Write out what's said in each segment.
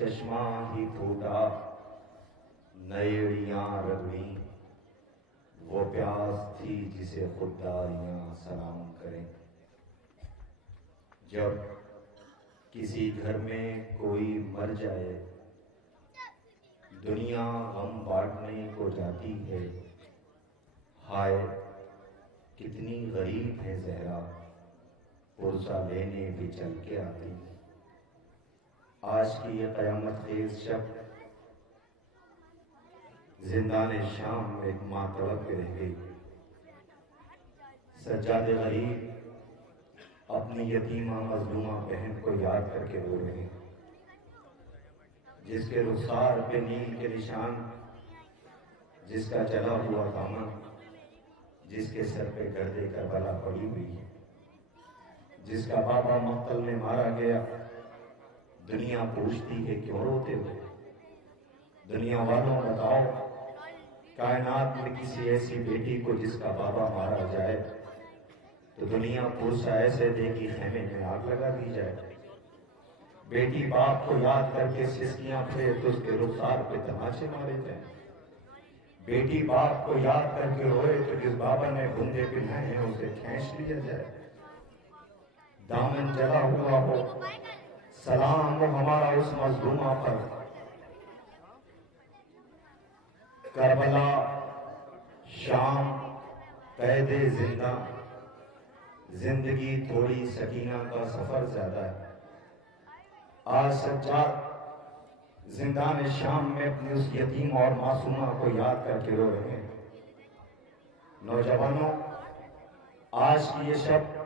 چشمہ ہی پھوٹا نیڑیاں رگڑی، وہ پیاس تھی جسے خودداریاں سلام کریں۔ جب کسی گھر میں کوئی مر جائے، دنیا غم بانٹنے کو جاتی ہے، ہائے کتنی غریب ہے زہرا، پرزہ لینے بھی چل کے آتی۔ آج کی یہ قیامت خیز شب زندان شام میں ایک ماں تڑپ کے رہ گئی۔ سجاد غریب اپنی یتیمہ مظلومہ بہن کو یاد کر کے رو رہے ہیں، جس کے رخسار پہ نیل کے نشان، جس کا جلا ہوا دامن، جس کے سر پہ گرد کربلا پڑی ہوئی ہے، جس کا بابا مقتل میں مارا گیا۔ دنیا پوچھتی ہے کیوں روتے ہو؟ دنیا والوں بتاؤ، کائنات میں کسی ایسی بیٹی کو جس کا بابا مارا جائے تو دنیا پرسہ ایسے دے گی خیمے میں آگ لگا دی جائے۔ بیٹی باپ کو یاد کر کے سسکیاں پھرے تو اس کے رخسار پہ تماچے مارے جائیں۔ بیٹی باپ کو یاد کر کے روئے تو جس بابا نے بندے پہنائے ہیں اسے کھینچ لیا جائے۔ دامن جلا ہوا ہو، سلام ہو ہمارا اس مظلومہ پر، کربلا شام قید زندہ، زندگی تھوڑی سکینہ کا سفر زیادہ ہے۔ آج سجاد زندان شام میں اپنی اس یتیم اور معصومہ کو یاد کر کے رو رہے ہیں۔ نوجوانوں، آج کی یہ شب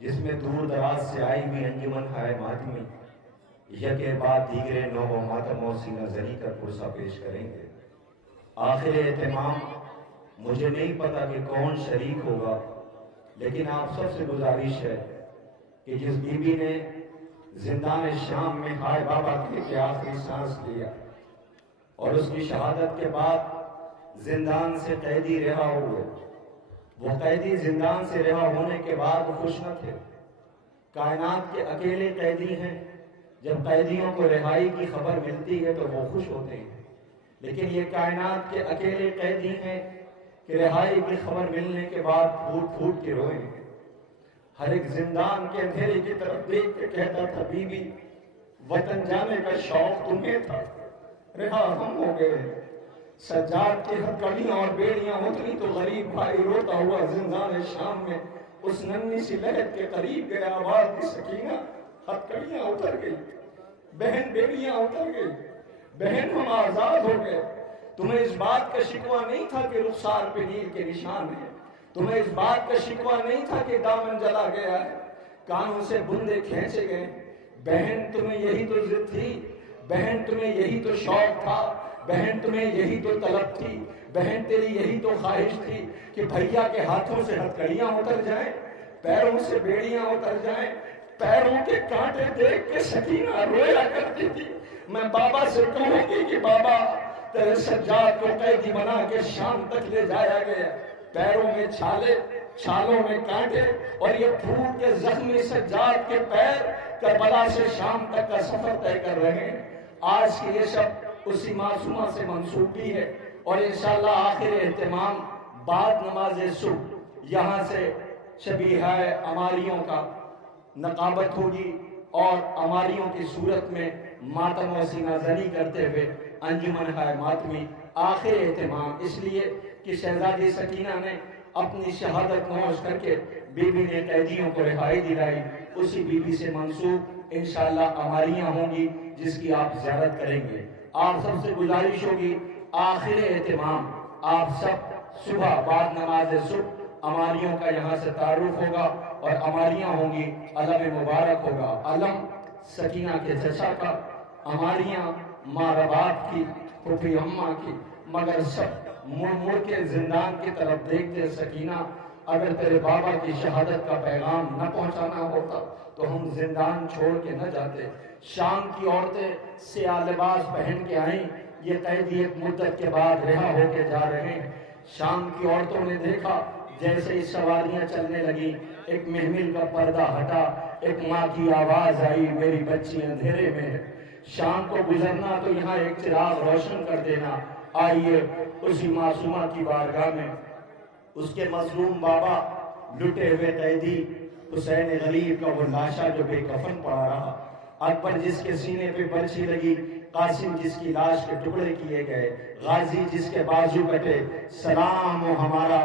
جس میں دور دراز سے آئی ہوئی انجمن ہائے ماتمی یکے بعد دیگرے نوح و ماتم اور سینہ زنی کا پرسہ پیش کریں گے۔ آخر اہتمام مجھے نہیں پتا کہ کون شریک ہوگا، لیکن آپ سب سے گزارش ہے کہ جس بی بی نے زندان شام میں ہائے بابا کہہ کے آخری سانس لیا اور اس کی شہادت کے بعد زندان سے قیدی رہا ہوئے، وہ قیدی زندان سے رہا ہونے کے بعد خوش نہ تھے۔ کائنات کے اکیلے قیدی ہیں، جب قیدیوں کو رہائی کی خبر ملتی ہے تو وہ خوش ہوتے ہیں، لیکن یہ کائنات کے اکیلے قیدی ہیں کہ رہائی کی خبر ملنے کے بعد پھوٹ پھوٹ کے روئے ہیں۔ ہر ایک زندان کے اندھیرے کی طرف دیکھ کے کہتا تھا بی بی وطن جانے کا شوق تمہیں تھا، رہا ہم ہو گئے۔ سجاد کی ہتھکڑیاں اور بیڑیاں اتنی تو غریب بھائی روتا ہوا زندان شام میں اس ننھی سی لہر کے قریب گیا۔ آواز دی سکینہ ہتھکڑیاں اتر گئی، بہن بیڑیاں اتر گئی، بہن ہم آزاد ہو گئے۔ تمہیں اس بات کا شکوہ نہیں تھا کہ رخسار پہ نیل کے نشان ہیں، تمہیں اس بات کا شکوہ نہیں تھا کہ دامن جلا گیا ہے، کانوں سے بندے کھینچے گئے۔ بہن تمہیں یہی تو ضد تھی، بہن تمہیں یہی تو شوق تھا، بہن تمہیں یہی تو طلب تھی، بہن تیری یہی تو خواہش تھی کہ بھیا کے ہاتھوں سے ہتھکڑیاں اتر جائیں، پیروں سے بیڑیاں اتر جائیں۔ پیروں کے کانٹے دیکھ کے سکینہ رویا کرتی تھی۔ میں بابا سے کہوں گی کہ بابا تیرے سجاد کو قیدی بنا کے شام تک لے جایا گیا، پیروں میں چھالے، چھالوں میں کانٹے، اور یہ پھوٹ کے زخمی سجاد کے پیر کربلا سے شام تک کا سفر طے کر رہے ہیں۔ آج کی یہ شب اسی معصومہ سے منسوب بھی ہے، اور انشاءاللہ آخر اہتمام بعد نماز صبح یہاں سے شبیہہ عماریوں کا نقابت ہوگی، اور عماریوں کی صورت میں ماتم و سینہ زنی کرتے ہوئے انجمن ہائے ماتمی آخر اہتمام، اس لیے کہ شہزادی سکینہ نے اپنی شہادت نوش کر کے بی بی نے قیدیوں کو رہائی دلائی، اسی بی بی سے منسوب انشاءاللہ عماریاں ہوں گی جس کی آپ زیارت کریں گے۔ آپ سب سے گزارش ہوگی آخر اہتمام آپ سب صبح بعد نماز صبح عماریوں کا یہاں سے تعارف ہوگا، اور عماریاں ہوں گی، علم مبارک ہوگا، علم سکینہ کے چچا کا، عماریاں ماں رباب کی، پھوپھی اماں کی، مگر سب مڑ مڑ کے زندان کی طرف دیکھتے سکینہ اگر تیرے بابا کی شہادت کا پیغام نہ پہنچانا ہوتا تو ہم زندان چھوڑ کے نہ جاتے۔ شام کی عورتیں سیاہ لباس پہن کے آئیں، یہ قیدی ایک مدت کے بعد رہا ہو کے جا رہے ہیں۔ شام کی عورتوں نے دیکھا جیسے ہی سواریاں چلنے لگی، ایک محمل کا پردہ ہٹا، ایک ماں کی آواز آئی، میری بچی اندھیرے میں ہے۔ شام کو گزرنا تو یہاں ایک چراغ روشن کر دینا. آئیے اسی معصومہ کی بارگاہ میں اس کے مظلوم بابا لٹے ہوئے قیدی حسین غریب کا وہ لاشا جو بے کفن پڑا رہا، اکبر جس کے سینے پہ برچھی لگی، قاسم جس کی لاش کے ٹکڑے کیے گئے، غازی جس کے بازو کٹے، سلام ہو ہمارا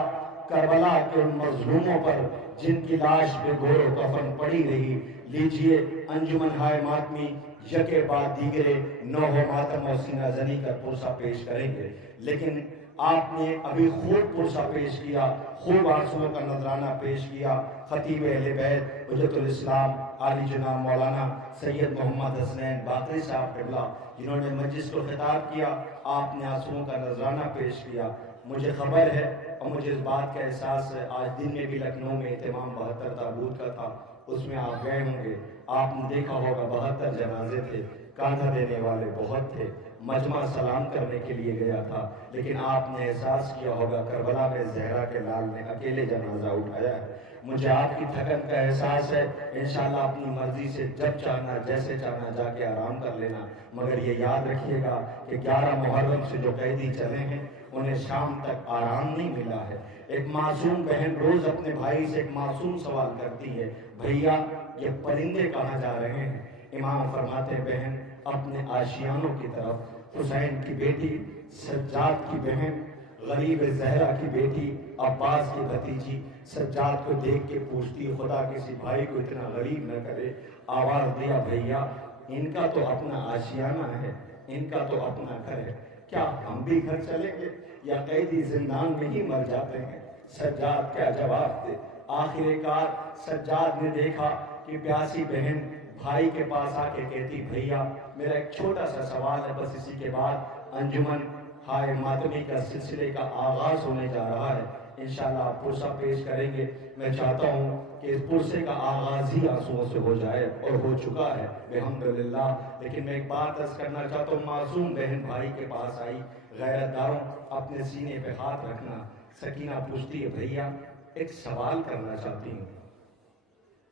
کربلا کے ان مظلوموں پر جن کی لاش پہ گور و کفن پڑی رہی. لیجئے انجمن ہائے ماتمی یکے بعد دیگرے نوح ماتم اور سینہ زنی کا پرسہ پیش کریں گے. لیکن آپ نے ابھی خوب پرسہ پیش کیا، خوب آنسوؤں کا نذرانہ پیش کیا. خطیب اہل بیت حجت الاسلام عالی جناب مولانا سید محمد حسنین باقری صاحب قبلہ جنہوں نے مجلس کو خطاب کیا، آپ نے آنسوؤں کا نذرانہ پیش کیا. مجھے خبر ہے اور مجھے اس بات کا احساس ہے، آج دن میں بھی لکھنؤ میں اہتمام 72 تابوت کا تھا، اس میں آپ گئے ہوں گے. آپ نے دیکھا ہوگا 72 جنازے تھے، کاندھا دینے والے بہت تھے، مجمع سلام کرنے کے لیے گیا تھا. لیکن آپ نے احساس کیا ہوگا کربلا میں زہرا کے لال نے اکیلے جنازہ اٹھایا ہے. مجھے آپ کی تھکن کا احساس ہے، انشاءاللہ اپنی مرضی سے جب چاہنا جیسے چاہنا جا کے آرام کر لینا. مگر یہ یاد رکھیے گا کہ 11 محرم سے جو قیدی چلے ہیں انہیں شام تک آرام نہیں ملا ہے. ایک معصوم بہن روز اپنے بھائی سے ایک معصوم سوال کرتی ہے، بھیا یہ پرندے کہاں جا رہے ہیں؟ امام فرماتے ہیں بہن اپنے آشیانوں کی طرف. حسین کی بیٹی، سجاد کی بہن، غریب زہرا کی بیٹی، عباس کی بھتیجی سجاد کو دیکھ کے پوچھتی خدا کسی بھائی کو اتنا غریب نہ کرے. آواز دیا بھیا ان کا تو اپنا آشیانہ ہے، ان کا تو اپنا گھر ہے، کیا ہم بھی گھر چلیں گے یا قیدی زندان میں ہی مر جاتے ہیں؟ سجاد کیا جواب دے. آخر کار سجاد نے دیکھا کہ پیاسی بہن بھائی کے پاس آ کے کہتی بھیا میرا ایک چھوٹا سا سوال ہے، بس اسی کے بعد انجمن ہائے ماتمی کا سلسلے کا آغاز ہونے جا رہا ہے. انشاءاللہ آپ پرسہ پیش کریں گے. میں چاہتا ہوں کہ اس پرسے کا آغاز ہی آنسوؤں سے ہو جائے اور ہو چکا ہے الحمدللہ. لیکن میں ایک بات عرض کرنا چاہتا ہوں، معصوم بہن بھائی کے پاس آئی، غیرت داروں اپنے سینے پہ ہاتھ رکھنا. سکینہ پوچھتی ہے بھیا ایک سوال کرنا چاہتی ہوں،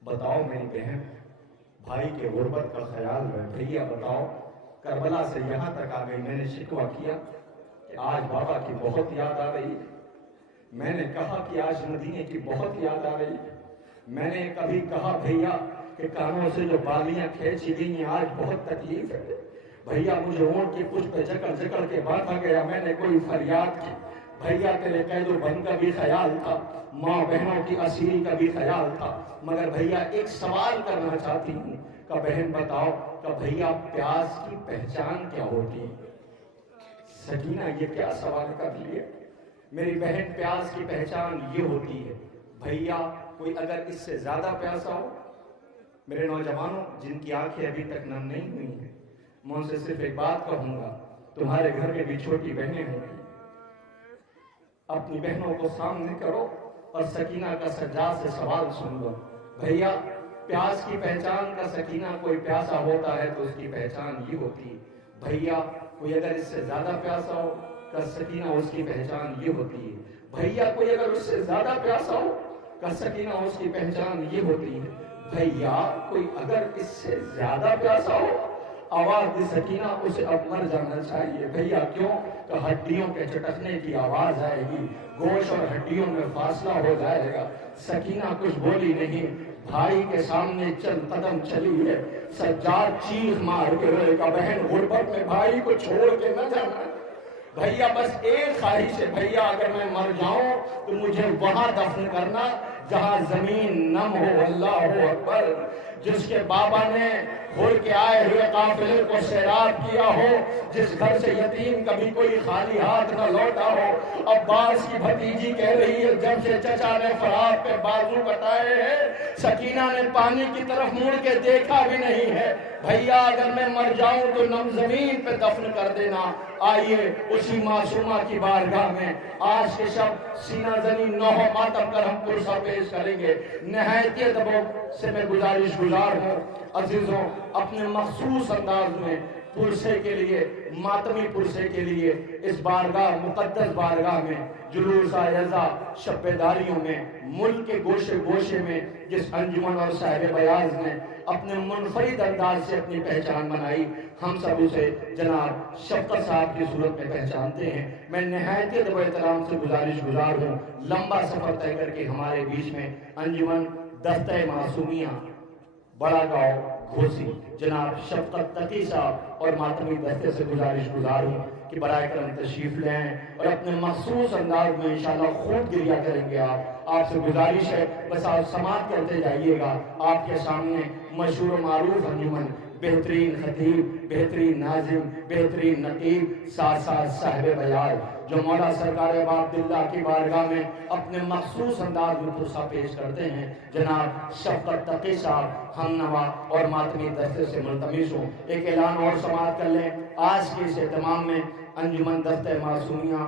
بتاؤ میری بہن بھائی کے غربت کا خیال ہے. بھیا بتاؤ کربلا سے یہاں تک آ گئی، میں نے شکوہ کیا کہ آج بابا کی بہت یاد آ رہی، میں نے کہا کہ آج مدینے کی بہت یاد آ رہی، میں نے کبھی کہا بھیا کہ کانوں سے جو بالیاں کھینچی گئی آج بہت تکلیف ہے. بھیا مجھے اونٹ کی پشت پہ جکڑ جکڑ کے باندھا گیا، میں نے کوئی فریاد کی. بھیا تیرے قید و بند کا بھی خیال تھا، ماں بہنوں کی اسیری کا بھی خیال تھا، مگر بھیا ایک سوال کرنا چاہتی ہوں کہ بہن بتاؤ کہ بھیا پیاس کی پہچان کیا ہوتی ہے؟ سکینہ یہ کیا سوال کر لیے میری بہن، پیاس کی پہچان یہ ہوتی ہے بھیا کوئی اگر اس سے زیادہ پیاسا ہو. میرے نوجوانوں جن کی آنکھیں ابھی تک نم نہیں ہوئی ہیں، میں ان سے صرف ایک بات کہوں گا، تمہارے گھر میں بھی چھوٹی بہنیں ہوں گی، اپنی بہنوں کو سامنے کرو اور سکینہ کا سجاد سے سوال سن لو. بھیا پیاس کی پہچان کا سکینہ کوئی پیاسا ہوتا ہے تو اس کی پہچان یہ ہوتی ہے. بھیا کوئی اگر اس سے زیادہ پیاسا ہو کا سکینہ اس کی پہچان یہ ہوتی ہے. بھیا کوئی اگر اس سے زیادہ پیاسا ہو کا سکینہ اس کی پہچان یہ ہوتی ہے. بھیا کوئی اگر اس سے زیادہ پیاسا ہو، آواز دی سکینہ اسے اب مر جانا چاہیے. بھیا کیوں کہ ہڈیوں کے چٹکنے کی آواز آئے گی، گوشت اور ہڈیوں میں فاصلہ ہو جائے گا. سکینہ کچھ بولی نہیں، بھائی کے سامنے چند قدم چلی ہے. سجاد چیخ مار کے روئے گا بہن غربت میں بھائی کو چھوڑ کے نہ جانا. بھیا بس ایک خواہش ہے بھیا، اگر میں مر جاؤں تو مجھے وہاں دفن کرنا جہاں زمین نم ہو. اللہ اکبر. جس کے بابا نے بھول کے آئے ہوئے قافلے کو سیراب کیا ہو، جس گھر سے یتیم کبھی کوئی خالی ہاتھ نہ لوٹا ہو. عباس کی بھتیجی کہہ رہی ہے جب سے چچا نے فرات پہ بازو کٹائے ہیں سکینہ نے پانی کی طرف مڑ کے دیکھا بھی نہیں ہے. بھیا اگر میں مر جاؤں تو نم زمین پہ دفن کر دینا. آئیے اسی معصومہ کی بارگاہ میں آج کے شب سینہ زنی نوح ماتم کر ہم پرسہ پیش کریں گے. نہایت ادب سے میں گزار ہوں عزیزوں اپنے مخصوص انداز میں پرسے کے لیے، ماتمی پرسے کے لیے اس بارگاہ، مقدس بارگاہ میں جلوس آئزہ شب بیداریوں میں، ملک کے گوشے گوشے میں جس انجمن اور صاحب بیاض نے اپنے منفرد انداز سے اپنی پہچان بنائی، ہم سب اسے جناب شفقت صاحب کی صورت میں پہچانتے ہیں۔ میں نہایت ادب و احترام سے گزارش گزار ہوں، لمبا سفر طے کر کے ہمارے بیچ میں انجمن دستہ معصومیہ بڑا گاؤں گھوسی جناب شفقت تقی صاحب اور ماتمی دستے سے گزارش گزار ہوں کہ برائے کرم تشریف لیں اور اپنے مخصوص انداز میں انشاءاللہ خود گریہ کریں گے۔ آپ سے گزارش ہے بس آپ سماعت کرتے جائیے گا۔ آپ کے سامنے مشہور و معروف انجمن، بہترین خطیب، بہترین ناظم، بہترین نقیب، ساتھ ساتھ صاحب بیاض، جو مولا سرکار ابا عبداللہ کی بارگاہ میں اپنے مخصوص انداز میں پرسہ پیش کرتے ہیں، جناب شفقت تقی صاحب ہم نوا اور ماتمی دستے سے ملتمس ہوں۔ ایک اعلان اور سماعت کر لیں۔ آج کے اس اہتمام میں انجمن دستہ معصومیہ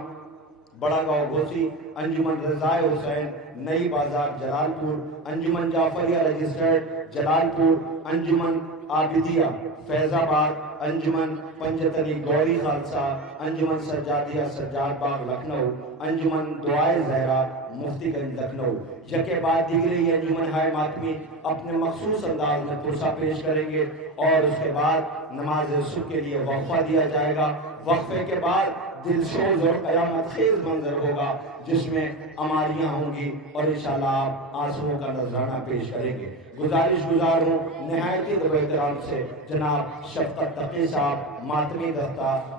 بڑا گاؤں گھوسی، انجمن رضائے حسین نئی بازار جلال پور، انجمن جعفریہ رجسٹرڈ جلال پور، انجمن عابدیہ فیض آباد، انجمن پنجتنی گوری خالصہ، انجمن سجادیہ سجاد باغ لکھنؤ، انجمن دعائے زہرا مفتی گنج لکھنؤ، یکے بعد دیگرے یہ انجمن ہائے ماتمی اپنے مخصوص انداز میں پرسہ پیش کریں گے اور اس کے بعد نماز صبح کے لیے وقفہ دیا جائے گا۔ وقفے کے بعد دلسوز اور قیامت خیز منظر ہوگا جس میں عماریاں ہوں گی اور انشاءاللہ آپ آنسوؤں کا نذرانہ پیش کریں گے۔ گزارش گزار ہوں نہایت ادب و احترام سے جناب شفقت تقی صاحب ماتمی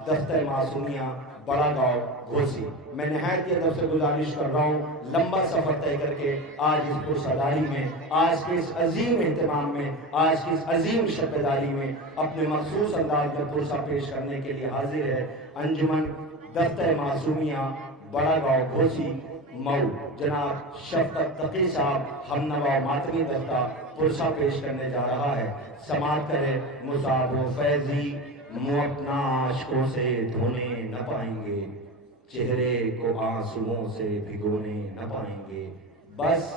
دستہ معصومیہ بڑا گاؤں گھوسی، میں نہایت ادب سے گزارش کر رہا ہوں لمبا سفر طے کر کے آج اس پرسداری میں، آج کے اس عظیم اہتمام میں، آج کی اس عظیم شب بیداری میں اپنے مخصوص انداز میں پرسہ پیش کرنے کے لیے حاضر ہے انجمن دستہ معصومیہ بڑا گاؤں گھوسی مئو، جناب شفقت تقی صاحب ہم نوا ماتمی دستہ پرسہ پیش کرنے جا رہا ہے۔ سماعت کرے مصعب و فیضی، منہ اپنا عشقوں سے دھونے نہ پائیں گے، چہرے کو آنسوؤں سے بھگونے نہ پائیں گے، بس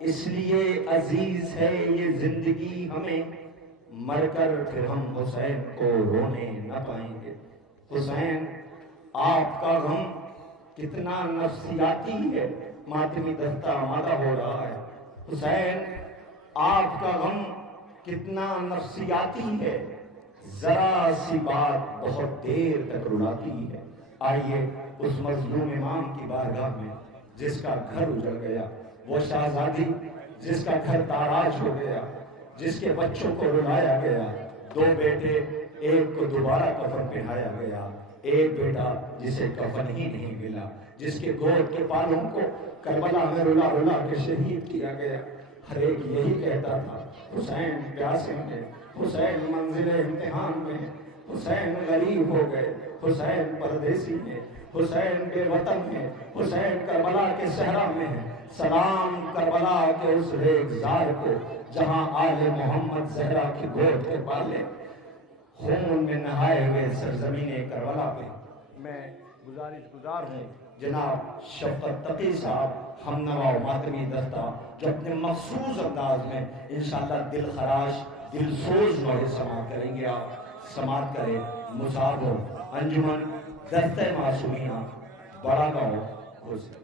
اس لیے عزیز ہے یہ زندگی ہمیں، مر کر پھر ہم حسین کو رونے نہ پائیں گے۔ حسین آپ کا غم کتنا نفسیاتی ہے، ماتمی دستہ آمادہ ہو رہا ہے۔ حسین آپ کا غم کتنا نفسیاتی ہے، ذرا سی بات بہت دیر تک رلاتی ہے۔ آئیے اس مظلوم امام کی بارگاہ میں جس کا گھر اجڑ گیا، وہ شہزادی جس کا گھر تاراج ہو گیا، جس کے بچوں کو رلایا گیا، دو بیٹے، ایک کو دوبارہ کفن پہنایا گیا، ایک بیٹا جسے کفن ہی نہیں ملا، جس کے گود کے بالوں کو کربلا میں رلا رلا کے شہید کیا گیا۔ ہر ایک یہی کہتا تھا حسین پیاسے ہیں، حسین منزل امتحان میں، حسین غریب ہو گئے، حسین پردیسی ہیں، حسین بے وطن ہیں، حسین کربلا کے صحرا میں ہیں۔ سلام کربلا کے اس ریگزار کو جہاں آل محمد زہرا کی گود کے بالے خون میں نہائے ہوئے سرزمین کربلا پہ۔ میں گزارش گزار ہوں جناب شفقت تقی صاحب ہم نوا و ماتمی دستہ جو اپنے مخصوص انداز میں انشاءاللہ دل خراش دل سوز نوعے سماعت کریں گے۔ آپ سماعت کریں مصعب انجمن دستہ معصومیہ بڑا گاؤں گھوسی۔